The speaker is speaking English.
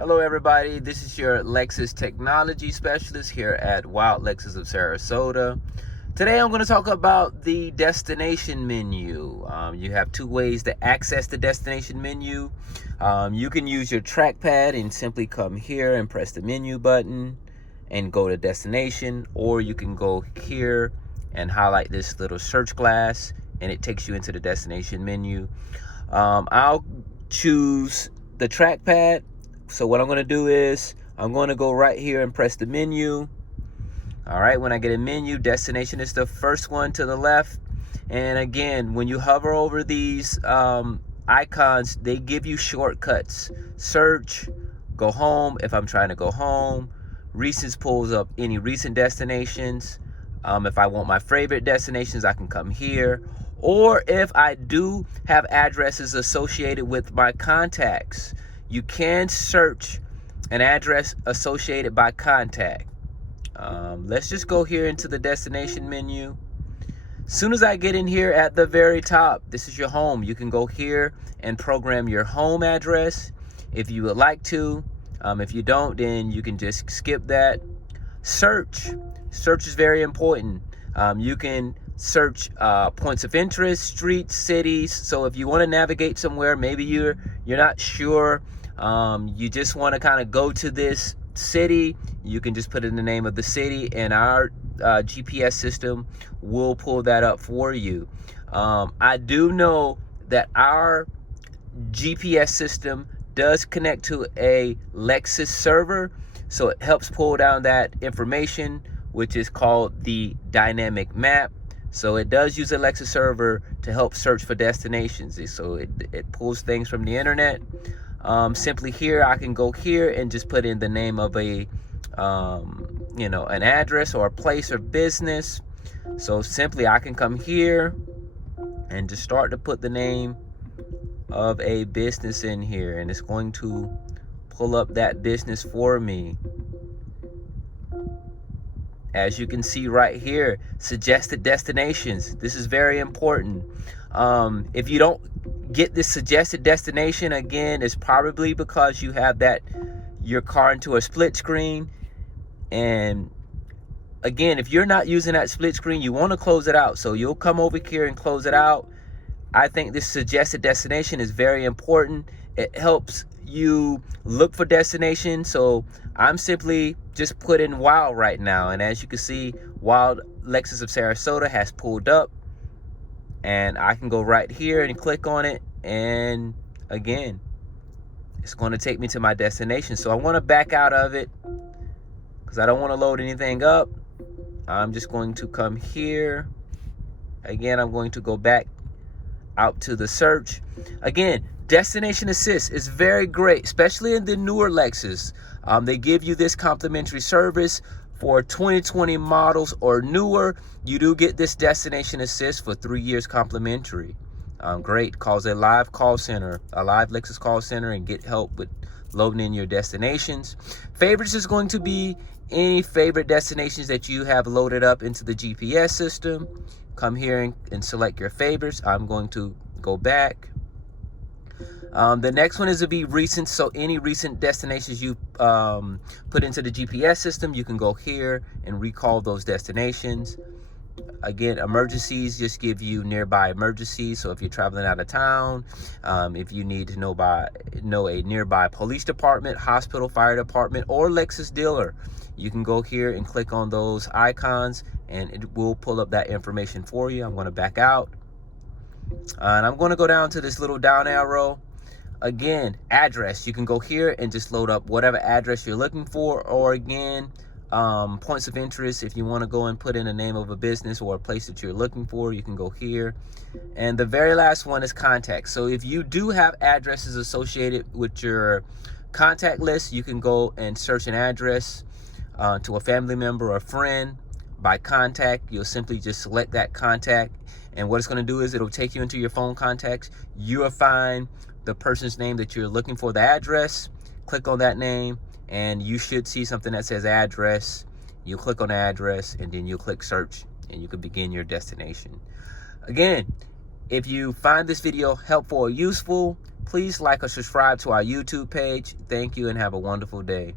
Hello everybody, this is your Lexus technology specialist here at Wild Lexus of Sarasota. Today I'm going to talk about the destination menu. You have two ways to access the destination menu. You can use your trackpad and simply come here and press the menu button and go to destination, or you can go here and highlight this little search glass and it takes you into the destination menu. I'll choose the trackpad. So what I'm going to do is I'm going to go right here and press the menu. All right, when I get a menu, destination is the first one to the left. And again, when you hover over these icons, they give you shortcuts. Search, go home if I'm trying to go home. Recents pulls up any recent destinations. If I want my favorite destinations, I can come here. Or if I do have addresses associated with my contacts, you can search an address associated by contact. Let's just go here into the destination menu. As soon as I get in here at the very top, this is your home. You can go here and program your home address if you would like to. If you don't, then you can just skip that. Search is very important. You can search points of interest, streets, cities. So if you want to navigate somewhere, maybe you're not sure, you just want to kind of go to this city, you can just put in the name of the city and our GPS system will pull that up for you. I do know that our GPS system does connect to a Lexus server, so it helps pull down that information, which is called the dynamic map. So it does use a Lexus server to help search for destinations. So it pulls things from the internet. Simply here, I can go here and just put in the name of a, an address or a place or business. So simply I can come here and just start to put the name of a business in here, and it's going to pull up that business for me. As you can see right here, suggested destinations. This is very important. If you don't get this suggested destination, again, it's probably because you have your car into a split screen. And again, if you're not using that split screen, you want to close it out. So you'll come over here and close it out. I think this suggested destination is very important. It helps you look for destinations. So I'm simply just put in Wild right now, and as you can see, Wild Lexus of Sarasota has pulled up, and I can go right here and click on it, and again, it's going to take me to my destination. So I want to back out of it because I don't want to load anything up. I'm just going to come here again. I'm going to go back out to the search. Again, destination assist is very great, especially in the newer Lexus. They give you this complimentary service for 2020 models or newer. You do get this destination assist for 3 years complimentary. Great. Calls a live call center, a live Lexus call center, and get help with loading in your destinations. Favorites is going to be any favorite destinations that you have loaded up into the GPS system. Come here and select your favorites. I'm going to go back. The next one is to be recent. So any recent destinations you put into the GPS system, you can go here and recall those destinations. Again, emergencies just give you nearby emergencies. So if you're traveling out of town, if you need to know a nearby police department, hospital, fire department, or Lexus dealer, you can go here and click on those icons and it will pull up that information for you. I'm going to back out. And I'm going to go down to this little down arrow. Again, address. You can go here and just load up whatever address you're looking for. Or again, points of interest. If you want to go and put in the name of a business or a place that you're looking for, you can go here. And the very last one is contact. So if you do have addresses associated with your contact list, you can go and search an address to a family member or a friend by contact. You'll simply just select that contact, and what it's going to do is it'll take you into your phone contacts. You'll find the person's name that you're looking for, the address. Click on that name and you should see something that says address. You click on address and then you'll click search and you can begin your destination. Again, If you find this video helpful or useful, please like or subscribe to our YouTube page. Thank you and have a wonderful day.